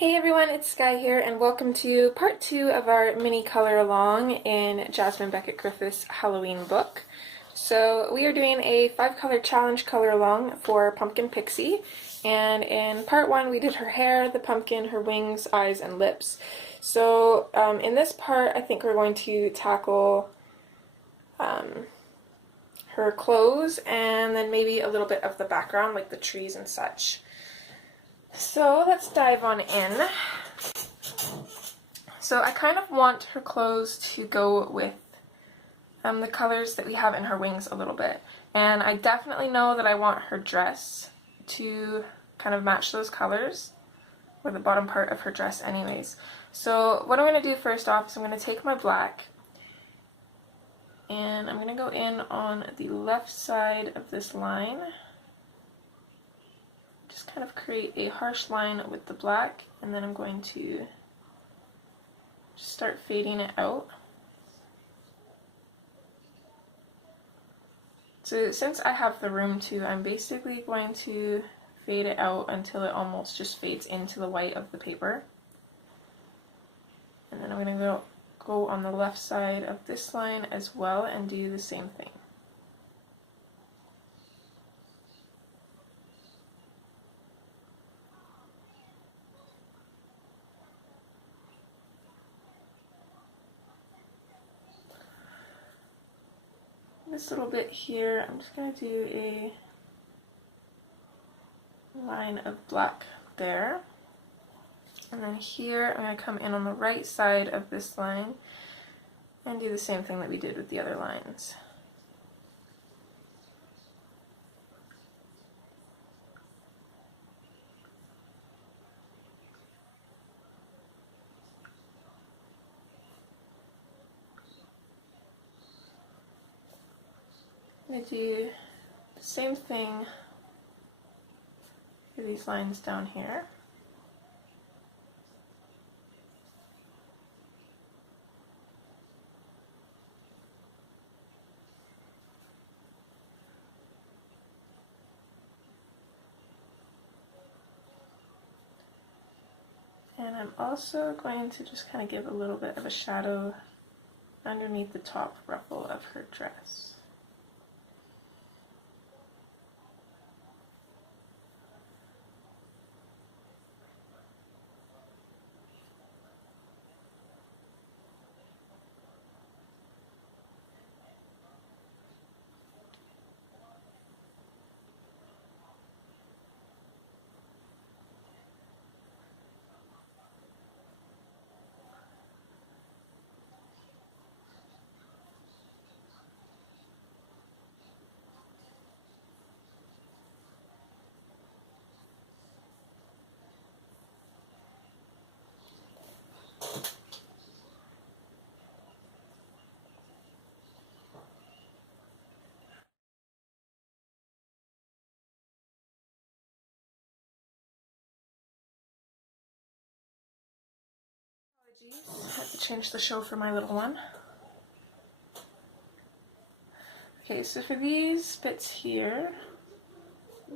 Hey everyone, it's Sky here, and welcome to part 2 of our mini color along in Jasmine Beckett Griffith's Halloween book. So we are doing a 5-color challenge color along for Pumpkin Pixie, and in part 1 we did her hair, the pumpkin, her wings, eyes, and lips. So in this part I think we're going to tackle her clothes and then maybe a little bit of the background like the trees and such. So let's dive on in. So I kind of want her clothes to go with the colors that we have in her wings a little bit. And I definitely know that I want her dress to kind of match those colors, or the bottom part of her dress anyways. So what I'm going to do first off is I'm going to take my black and I'm going to go in on the left side of this line. Just kind of create a harsh line with the black, and then I'm going to just start fading it out. So since I have the room to, I'm basically going to fade it out until it almost just fades into the white of the paper. And then I'm going to go on the left side of this line as well and do the same thing. This little bit here, I'm just going to do a line of black there. And then here, I'm going to come in on the right side of this line and do the same thing that we did with the other lines. I'm going to do the same thing for these lines down here. And I'm also going to just kind of give a little bit of a shadow underneath the top ruffle of her dress. I have to change the show for my little one. Okay, so for these bits here,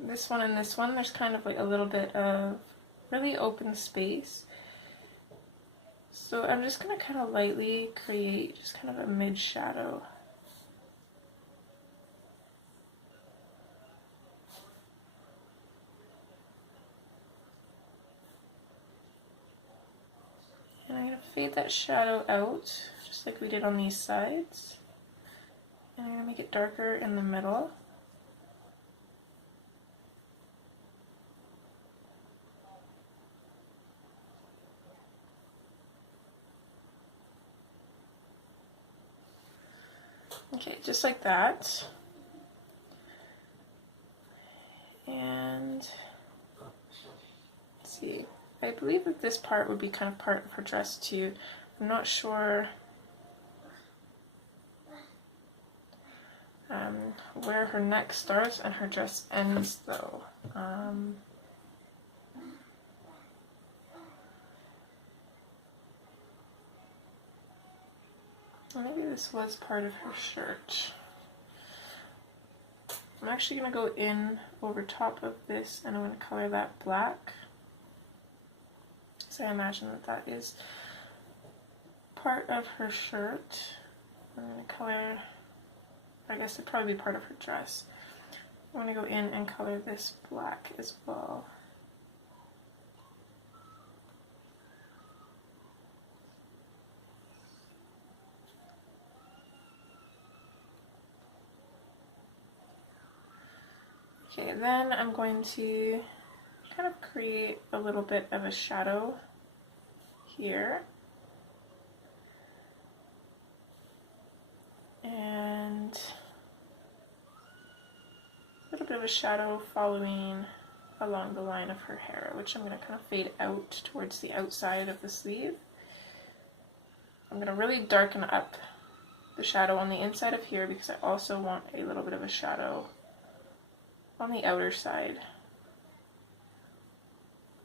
this one and this one, there's kind of like a little bit of really open space. So I'm just going to kind of lightly create just kind of a mid shadow. And I'm going to fade that shadow out, just like we did on these sides. And I'm going to make it darker in the middle. Okay, just like that. And let's see, I believe that this part would be kind of part of her dress too. I'm not sure where her neck starts and her dress ends though. Maybe this was part of her shirt. I'm actually going to go in over top of this and I'm going to color that black. So I imagine that that is part of her shirt. I'm going to color, I guess it'd probably be part of her dress. I'm going to go in and color this black as well. Okay, then I'm going to kind of create a little bit of a shadow here. And a little bit of a shadow following along the line of her hair, which I'm going to kind of fade out towards the outside of the sleeve. I'm going to really darken up the shadow on the inside of here because I also want a little bit of a shadow on the outer side,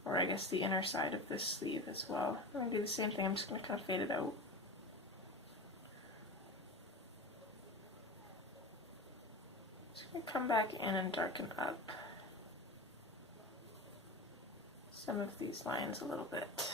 or I guess the inner side of this sleeve as well. I'm going to do the same thing, I'm just going to kind of fade it out. Just going to come back in and darken up some of these lines a little bit.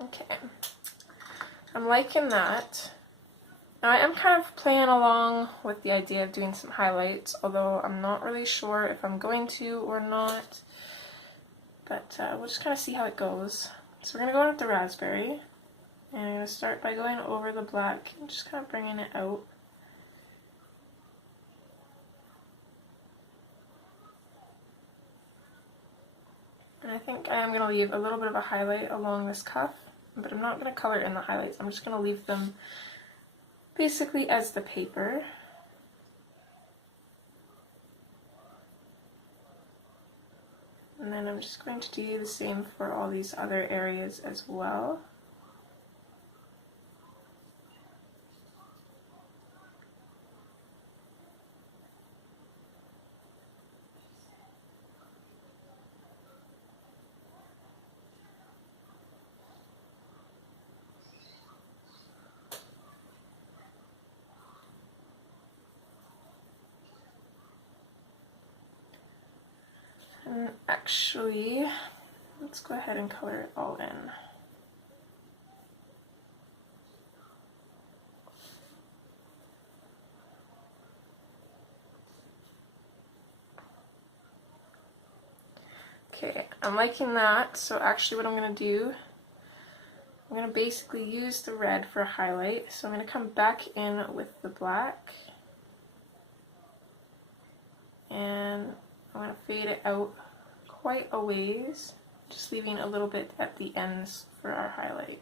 Okay, I'm liking that. Now I am kind of playing along with the idea of doing some highlights, although I'm not really sure if I'm going to or not, but we'll just kind of see how it goes. So we're going to go in with the raspberry, and I'm going to start by going over the black and just kind of bringing it out. And I think I am going to leave a little bit of a highlight along this cuff, but I'm not going to color in the highlights. I'm just going to leave them basically as the paper. And then I'm just going to do the same for all these other areas as well. And actually, let's go ahead and color it all in. Okay, I'm liking that, so actually what I'm going to do, I'm going to basically use the red for a highlight. So I'm going to come back in with the black, and I'm going to fade it out quite a ways, just leaving a little bit at the ends for our highlight.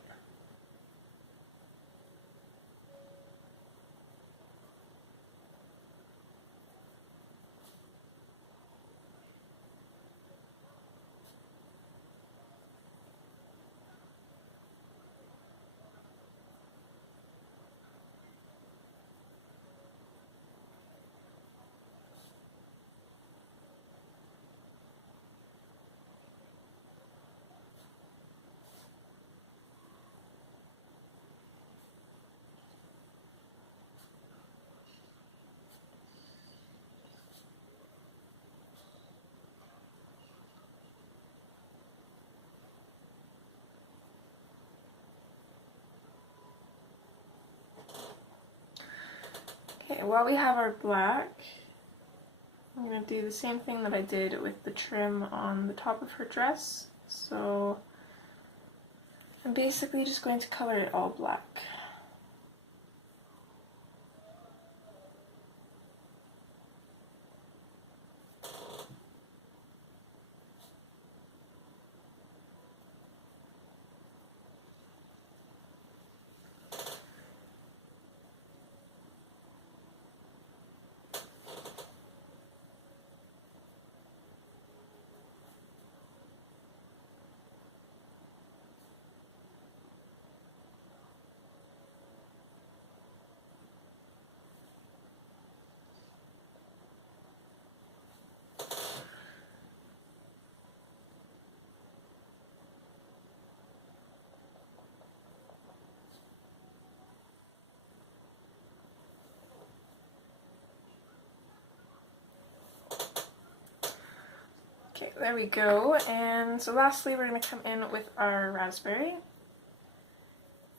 Okay, while we have our black, I'm going to do the same thing that I did with the trim on the top of her dress. So I'm basically just going to color it all black. Okay, there we go. And so lastly, we're going to come in with our raspberry.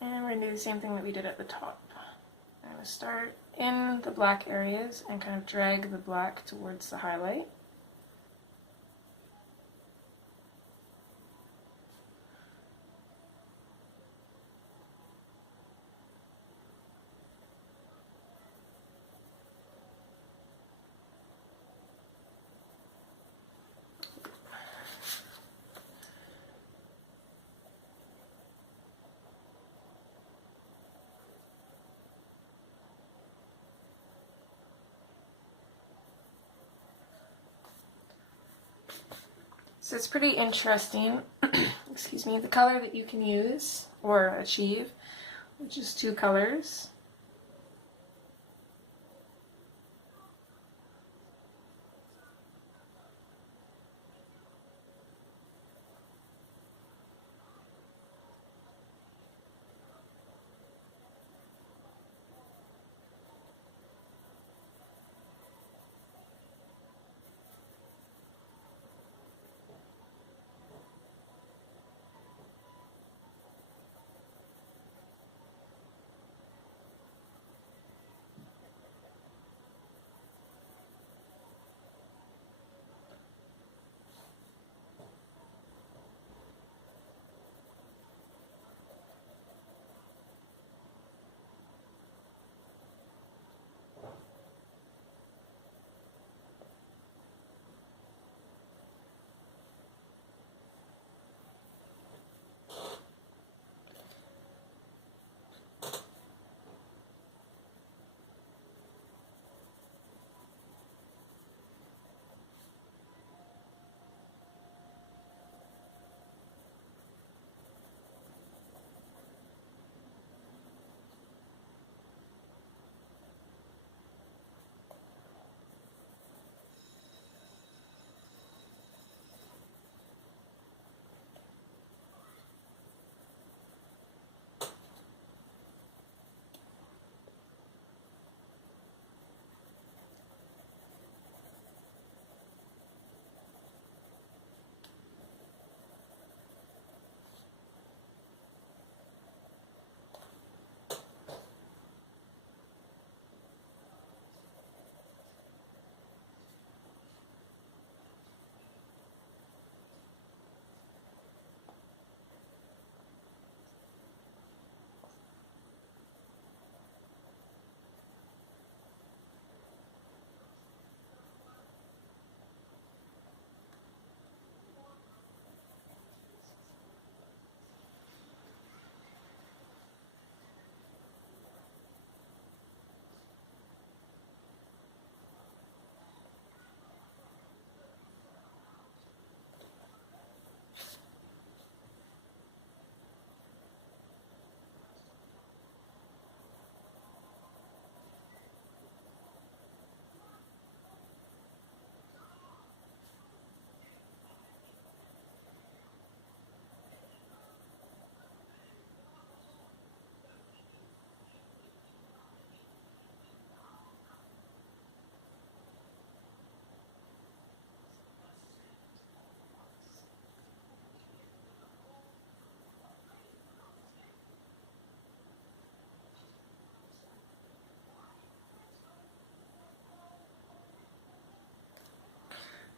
And we're going to do the same thing that we did at the top. I'm going to start in the black areas and kind of drag the black towards the highlight. So it's pretty interesting, excuse me, the color that you can use or achieve, which is 2 colors.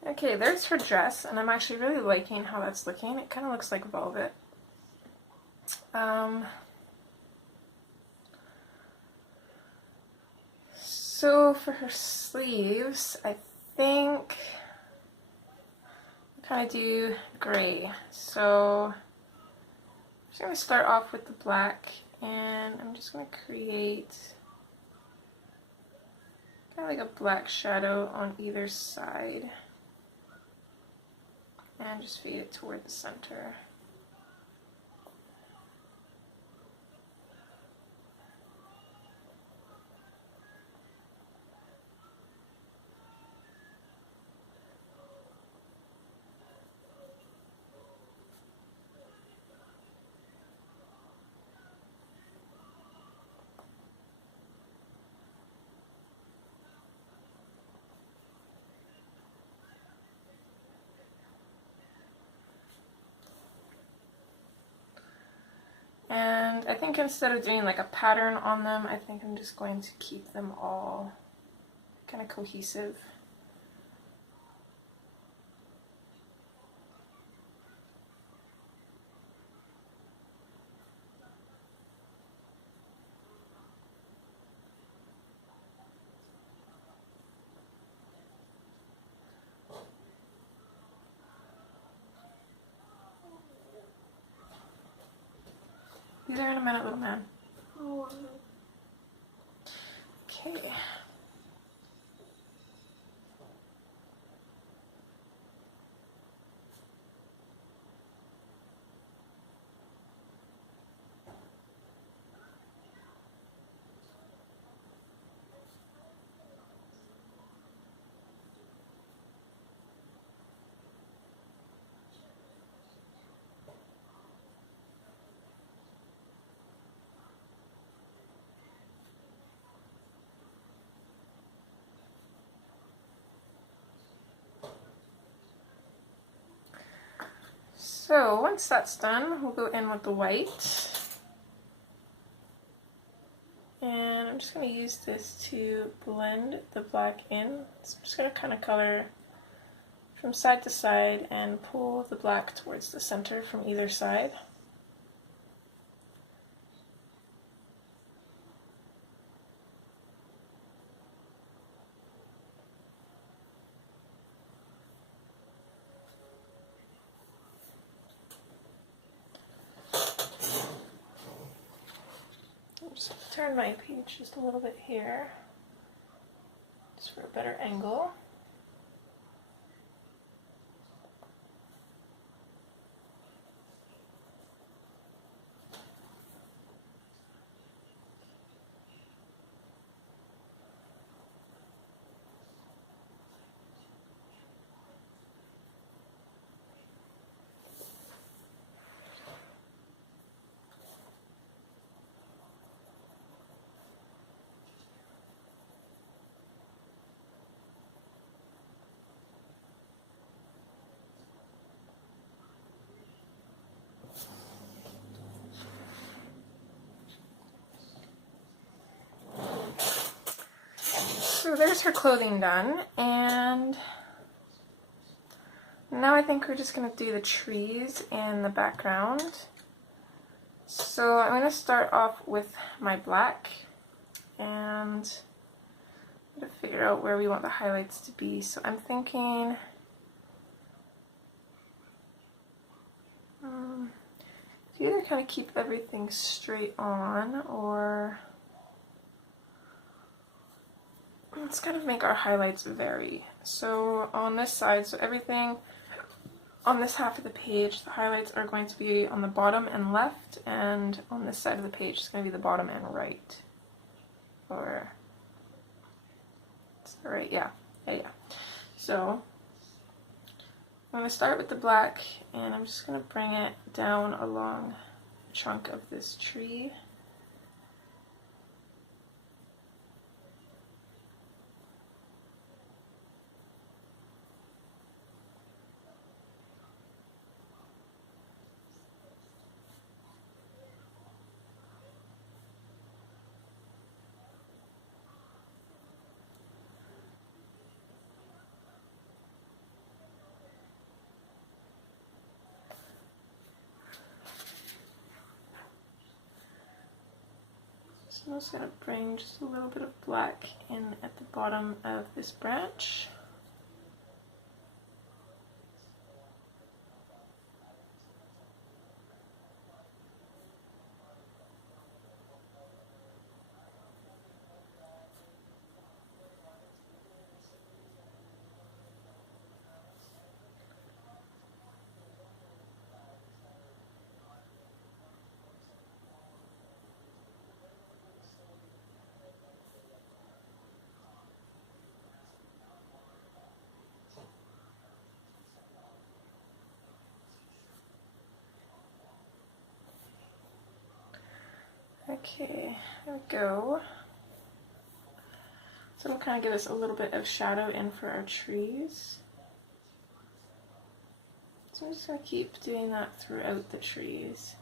Okay, there's her dress, and I'm actually really liking how that's looking. It kind of looks like velvet. So for her sleeves, I think I kind of do gray. So I'm just going to start off with the black, and I'm just going to create kind of like a black shadow on either side. And just feed it toward the center. think instead of doing like a pattern on them, I think I'm just going to keep them all kind of cohesive. Be there in a minute, little man. Okay. So once that's done, we'll go in with the white. And I'm just going to use this to blend the black in. So I'm just going to kind of color from side to side and pull the black towards the center from either side. Oops, turn my page just a little bit here, just for a better angle. So there's her clothing done, and now I think we're just going to do the trees in the background. So I'm going to start off with my black, and I'm going to figure out where we want the highlights to be. So I'm thinking you either kind of keep everything straight on, or let's kind of make our highlights vary. So on this side, so everything on this half of the page, the highlights are going to be on the bottom and left, and on this side of the page, it's going to be the bottom and right. Or, is that right? Yeah. So I'm going to start with the black, and I'm just going to bring it down along the trunk of this tree. So I'm just going to bring just a little bit of black in at the bottom of this branch. Okay, there we go. So it'll kind of give us a little bit of shadow in for our trees. So I'm just going to keep doing that throughout the trees.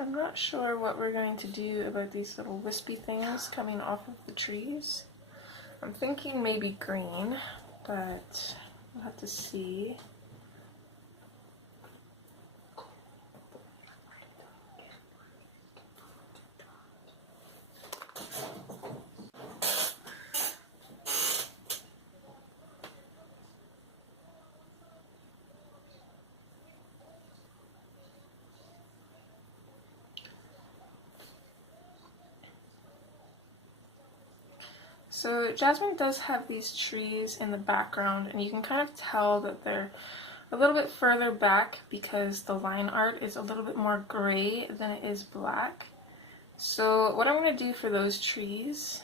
I'm not sure what we're going to do about these little wispy things coming off of the trees. I'm thinking maybe green, but we'll have to see. So Jasmine does have these trees in the background, and you can kind of tell that they're a little bit further back because the line art is a little bit more gray than it is black. So what I'm going to do for those trees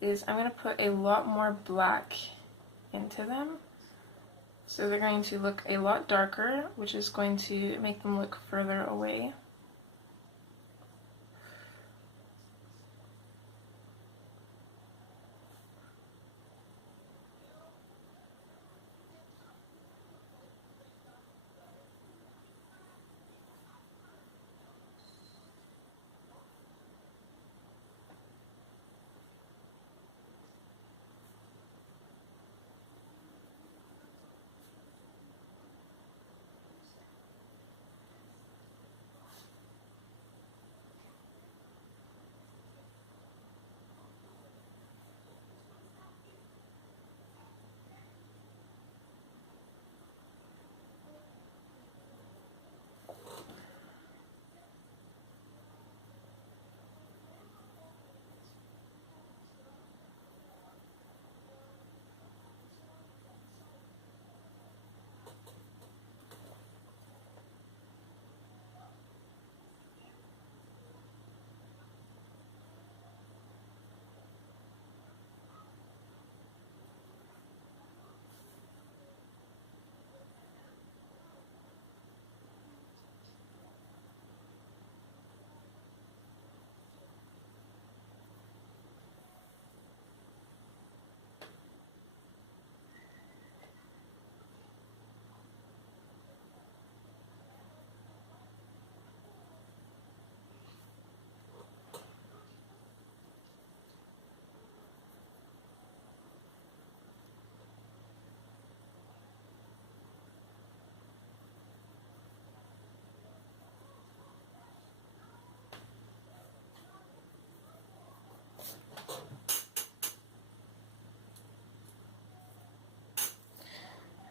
is I'm going to put a lot more black into them. So they're going to look a lot darker, which is going to make them look further away.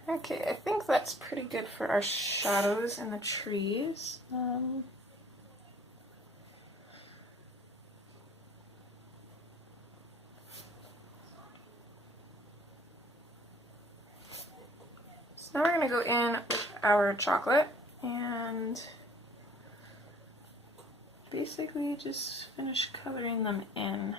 Okay, I think that's pretty good for our shadows in the trees. So now we're going to go in with our chocolate and basically just finish coloring them in.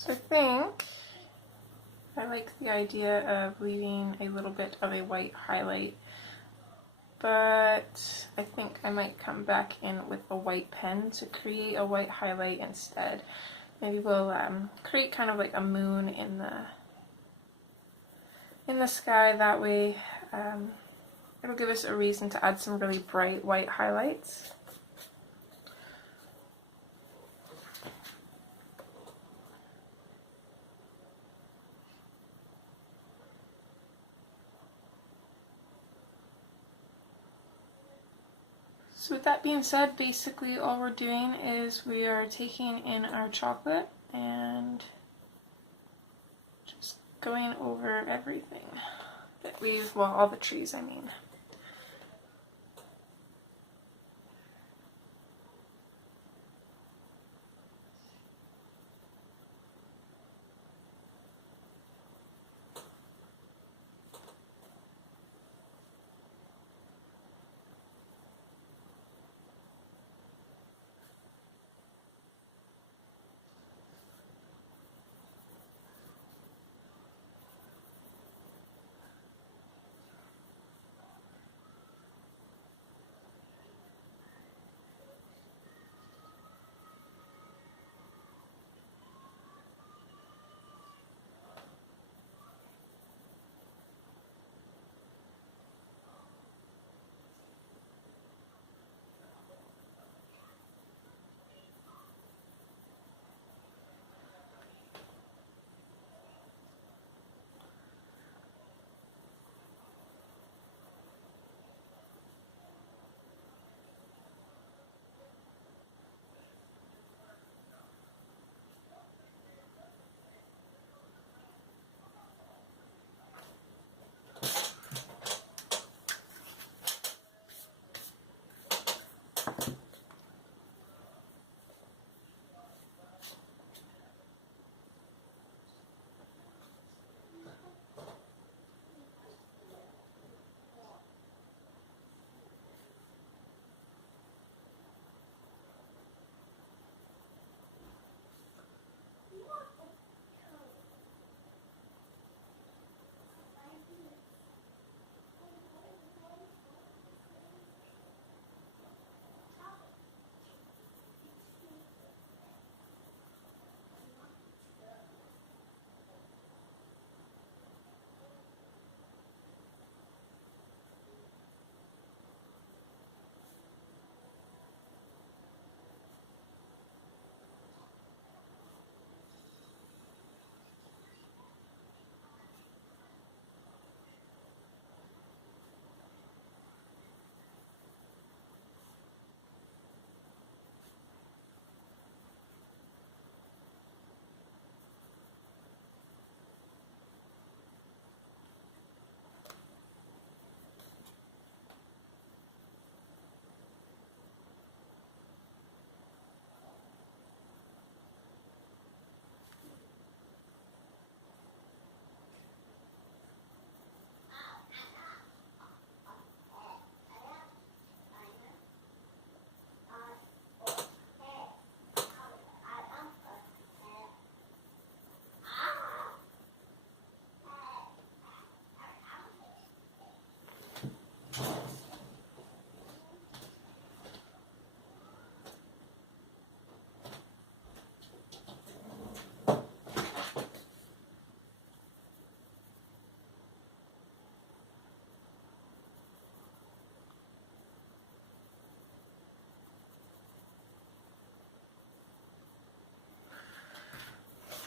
So I think I like the idea of leaving a little bit of a white highlight, but I think I might come back in with a white pen to create a white highlight instead. Maybe we'll create kind of like a moon in in the sky. That way it'll give us a reason to add some really bright white highlights. So with that being said, basically all we're doing is we are taking in our chocolate and just going over everything that we've, well, all the trees, I mean.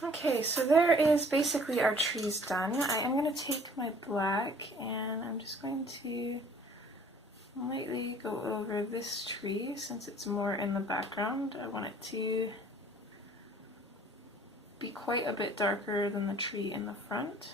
Okay, so there is basically our trees done. I am going to take my black and I'm just going to lightly go over this tree since it's more in the background. I want it to be quite a bit darker than the tree in the front.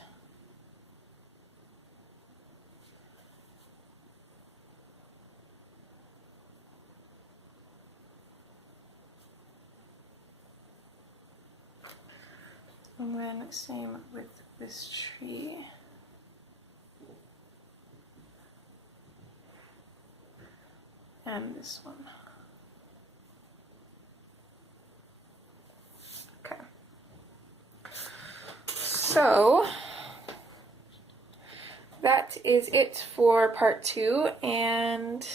And then same with this tree. And this one. Okay. So that is it for part 2, and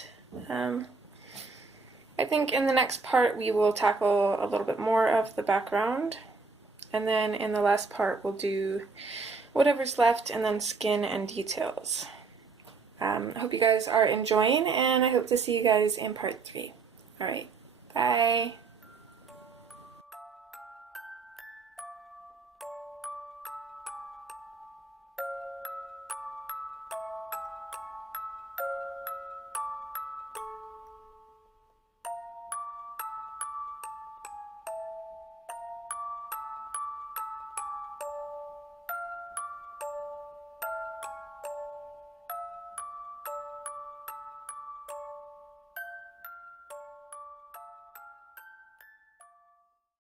I think in the next part we will tackle a little bit more of the background. And then in the last part we'll do whatever's left, and then skin and details. I hope you guys are enjoying, and I hope to see you guys in part 3. Alright, bye!